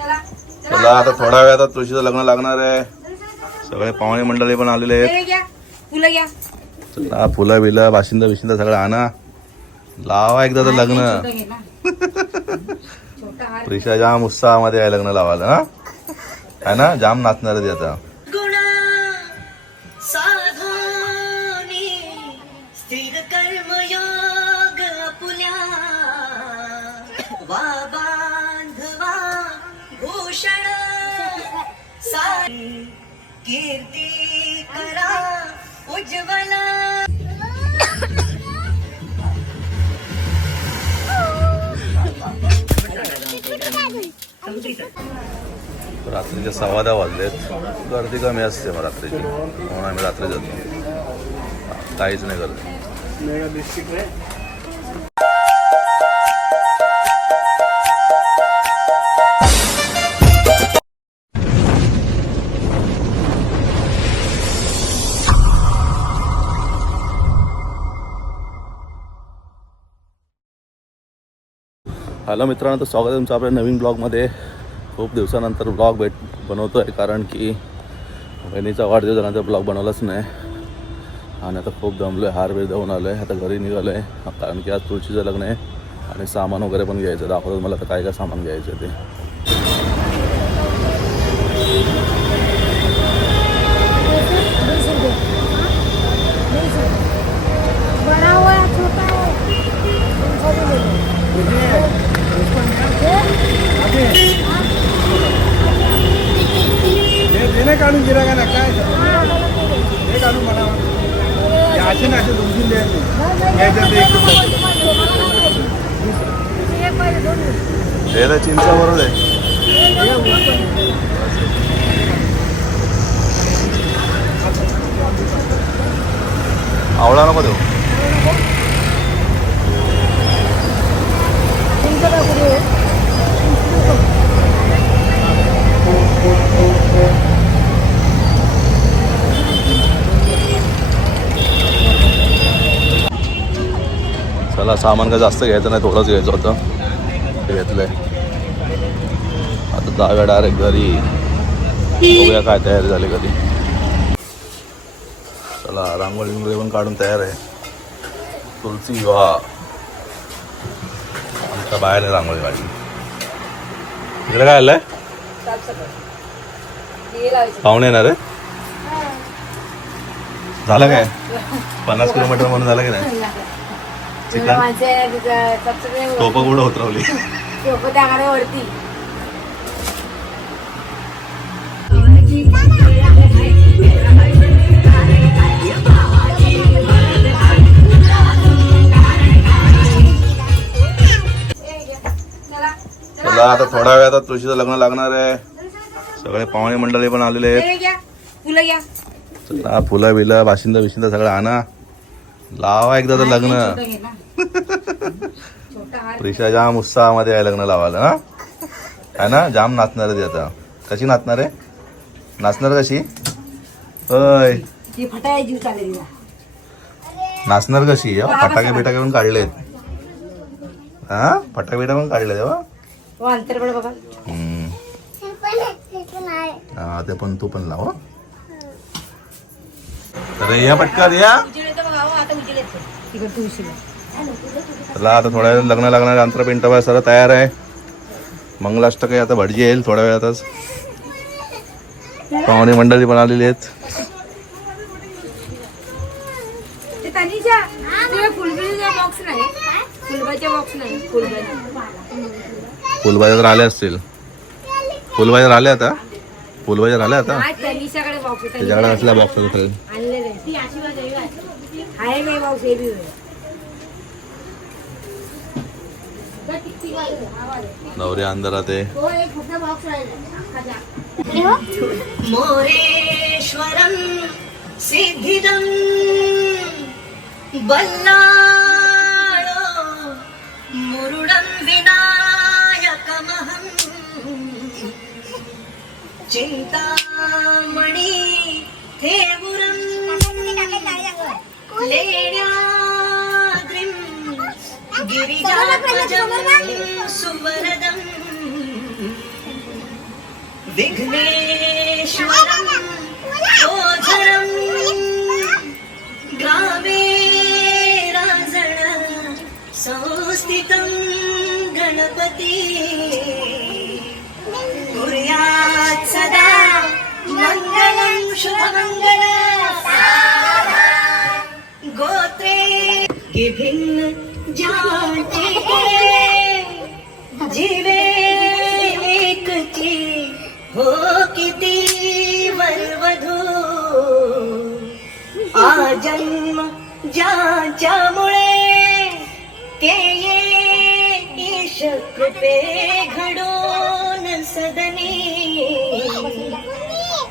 चला आता थोडा वेळ आता तुळशीचं लग्न लागणार आहे. सगळे पाहुणे मंडळी पण आलेले आहेत. फुलं चला फुलं बिलं बाशिंदा बिशिंदा सगळं आणा. लावा एकदा तर लग्न. ना. प्रिशा जाम उत्साहामध्ये आहे लग्न लावायला हा? आहे ना? जाम नाचणार आहे ती आता. गुणा भूषण। सारी कीर्ती करा उज्ज्वला। रात्रीचे सव्वा दहा वाजलेत. गर्दी कमी असते मग रात्रीची. म्हणून आम्ही रात्री जातो. काहीच नाही गर्दी. हॅलो मित्रांनो तर स्वागत आहे तुमचं आपल्या नवीन ब्लॉगमध्ये. खूप दिवसानंतर ब्लॉग भेट बनवतो आहे कारण की बहिणीचा वाढदिवस झाल्यानंतर ब्लॉग बनवलाच नाही. आणि आता खूप दमलो आहे हार बीर धावून आलो आहे आता घरी निघालो आहे कारण की आज तुळशीचं लग्न आहे आणि सामान वगैरे पण घ्यायचं दाखवतो मला आता काय काय सामान घ्यायचं ते. Yeah. है काढून गिरागा ना काय? हे काढून म्हणा. हे असे ना असे दोन तीन द्यायचे चिंचा बरोबर आहे. चला सामान काय जास्त घ्यायचं नाही थोडंच घ्यायचं होतं. ते घेतलंय. आता जाऊया डायरेक्ट घरी. बघूया काय तयारी झाली कधी. चला रांगोळी बिंगोळी पण काढून तयार आहे. तुलसी विवाह. आमच्या बाहेर आहे रांगोळी काढली इकडे काय आलंय? पाहुणे येणार आहे झालं काय? पन्नास किलोमीटर म्हणून झालं की नाही? चिकन चपचपे टोपं कुठं उतरवली? वरती. चला आता थोडा वेळ आता तुळशीचं लग्न लागणार आहे. सगळे पाहुणे मंडळी पण आलेले आहेत. चला फुलं बिलं बाशिंदा बिशिंदा सगळं आणा. लावा एकदा तर लग्न. ना. प्रिशा जाम उत्साहामध्ये आहे लग्न लावायला हा? आहे ना जाम नाचणार आहे ती आता. कशी नाचणार आहे? नाचणार कशी? होय. नाचणार कशी? हो? फटाके बिटाके पण काढलेत. हा? फटाके बिटा पण काढले तेव्हा हो हम्म. हा ते पण तू पण लाव. अरे या पटकन या उजेडाचं बघा हो, आता उजेडाचं. तिकडे तुळशीला. चला आता थोड्या वेळ लग्न लागणार अंतर पिंटवा सर तयार आहे. मंगलाष्टक आता भटजी येईल थोड्या वेळातच. पाहुणे मंडळी पण आलेली आहेत. फुलबाजा तर आल्या असतील. फुलबाजा राहिल्या आता फुलबाजा राहिल्या आता त्याच्याकडे असल्या बॉक्स आणलेलं आहे. ती अशी बाजू आहे. आहे काय बॉक्स हे बी होय. नवरी अंधारात आहे. हो एक मोठा बॉक्स राहिला. मोरेश्वरं सिद्धिदं बल्लाळो मुरुडं विनायकमहं चिन्तामणि विघ्नेश्वरम् ओझरम् ग्रामे राजण संस्थितं गणपती कुर्यात् सदा मङ्गलं शुभमङ्गल गोत्रे विभिन्न जाते आजन्म ज्याच्यामुळे ते ये ईश कृपे घडून सदनी.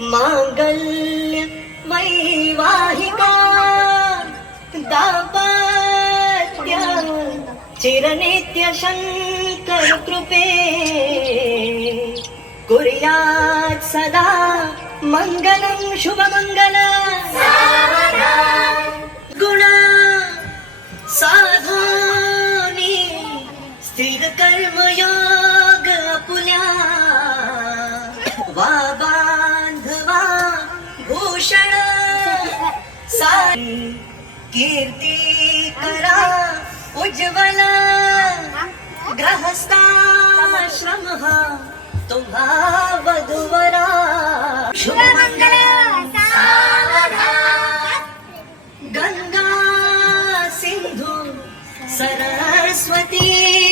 मांगल्य वैवाहिका दाम्पत्य चिरनित्य शंकर कृपे. कुर्यात् सदा मङ्गलं शुभमङ्गल वा बांधवा भूषण. सारी कीर्ती करा उज्ज्वला. ग्रहस्थाश्रम तुम्हा वधुवरा. शुभमंगल गंगा सिंधु सरस्वती.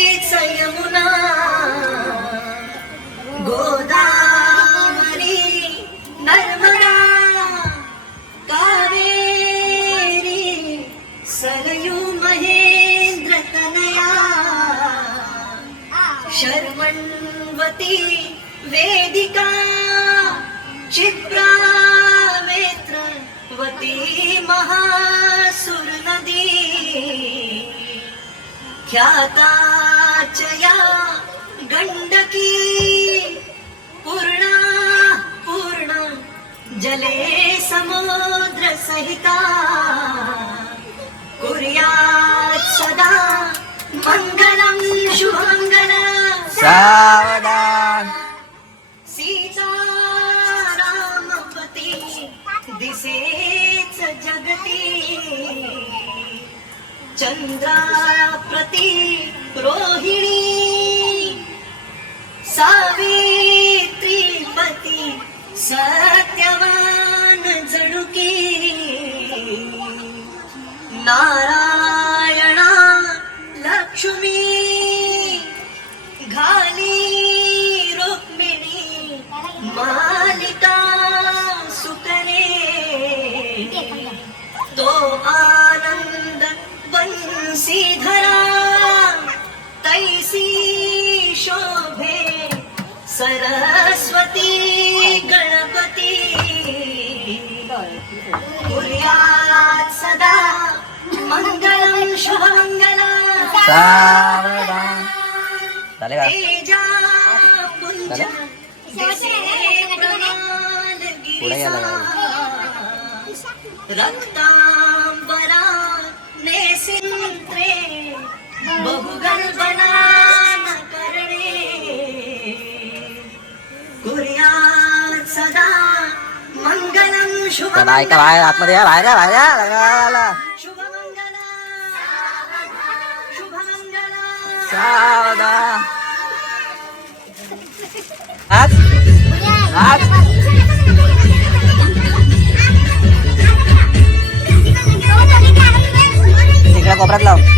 चंद्राप्रती रोहिणी। सावित्री पती सत्यवान जणुकी। नारा मङ्गलं शुभमङ्गलम् सावधान झाले? का पुढे गेला? रक्तांबरा नेसिंत्रे करणे। कुर्यात् सदा त्या बायका शुभमङ्गलं बाहेर आतमध्ये या बाहेर या बाहेर या. सावधान आज? आज? तिकडे कोपऱ्यात लाव.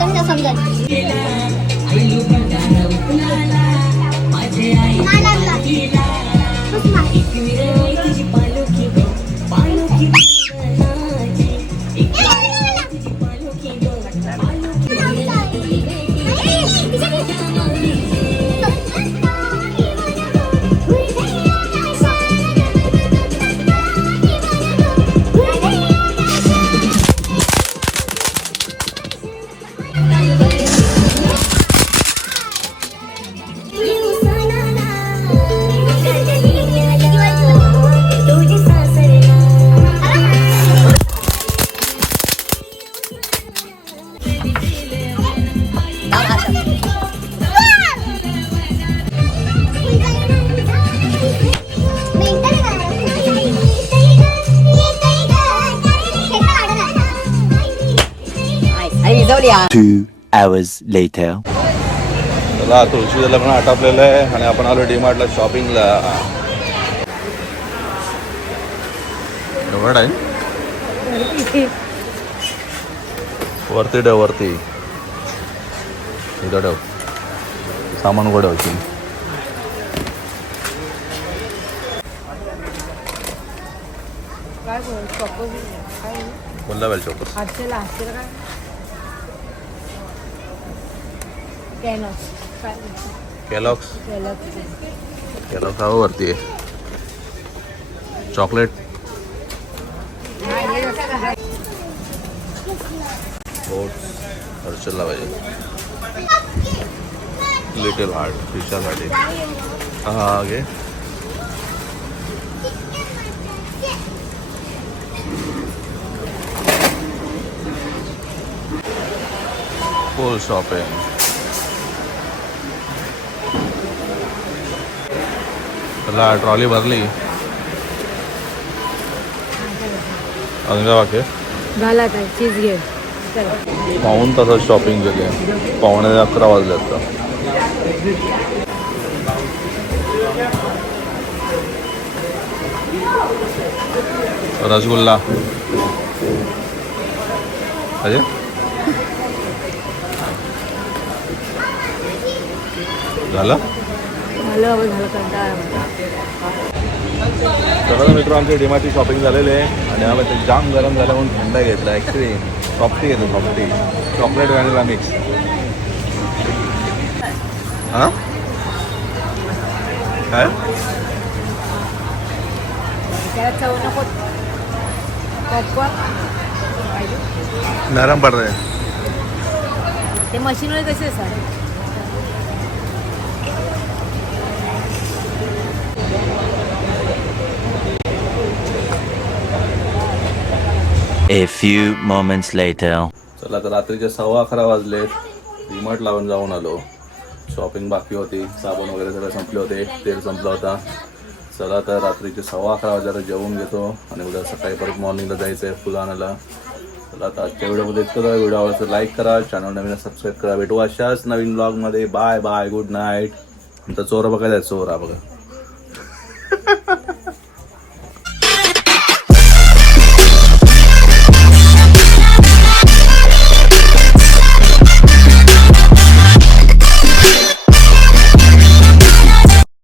tính ra xong rồi हा Two hours later. चला तुळशीचं लग्न आटपलेलं आहे आणि आपण आलो डीमार्टला शॉपिंगला. एवढं आहे? वरती ठेव वरती. इथं ठेव सामान उघड ठेवची काय बोल चॉकोज काय कोणला वेल चोकस आठशेला आठशेला काय? कॅलॉक्स कॅलॉक्स हा। वरती आहे चॉकलेट हर्षलला पाहिजे लिटिल हार्ट फिशासाठी हा घे फुल शॉपिंग चला ट्रॉली भरली. अजून काय बाकी आहे? झाला काय चीज घे. चला. पाहून तसंच शॉपिंग केली पावणे अकरा वाजले आता. रसगुल्ला. अजय? झालं? झालं बाबा झालं कंटाळा. सगळं मित्र आमच्या डिमाची शॉपिंग झालेली आहे. आणि आम्ही ते जाम गरम झालं म्हणून थंडा घेतला ॲक्च्युली सॉफ्टी घेतलं सॉफ्टी. चॉकलेट व्हॅनिला मिक्स हां? काय? नरम पड रहे ते मशीनवर कसे असतात? A few moments later. चला तर रात्रीचे सव्वा अकरा वाजले. रिमोट लावून जाऊन आलो. शॉपिंग बाकी होती. साबण वगैरे सगळं संपले होते. तेल संपला होता. चला तर रात्रीचे सव्वा अकरा वाजायला जेवून घेतो. आणि उद्या सकाळी परत मॉर्निंगला जायचं आहे फुलं चला आता आजच्या व्हिडिओमध्ये इतकं व्हिडिओ आवडतं लाईक करा. चॅनल नवीन सबस्क्राईब करा. भेटू अशाच नवीन ब्लॉगमध्ये बाय बाय गुड नाईट आमचा चोर बघायचा चोरा चोर बघा.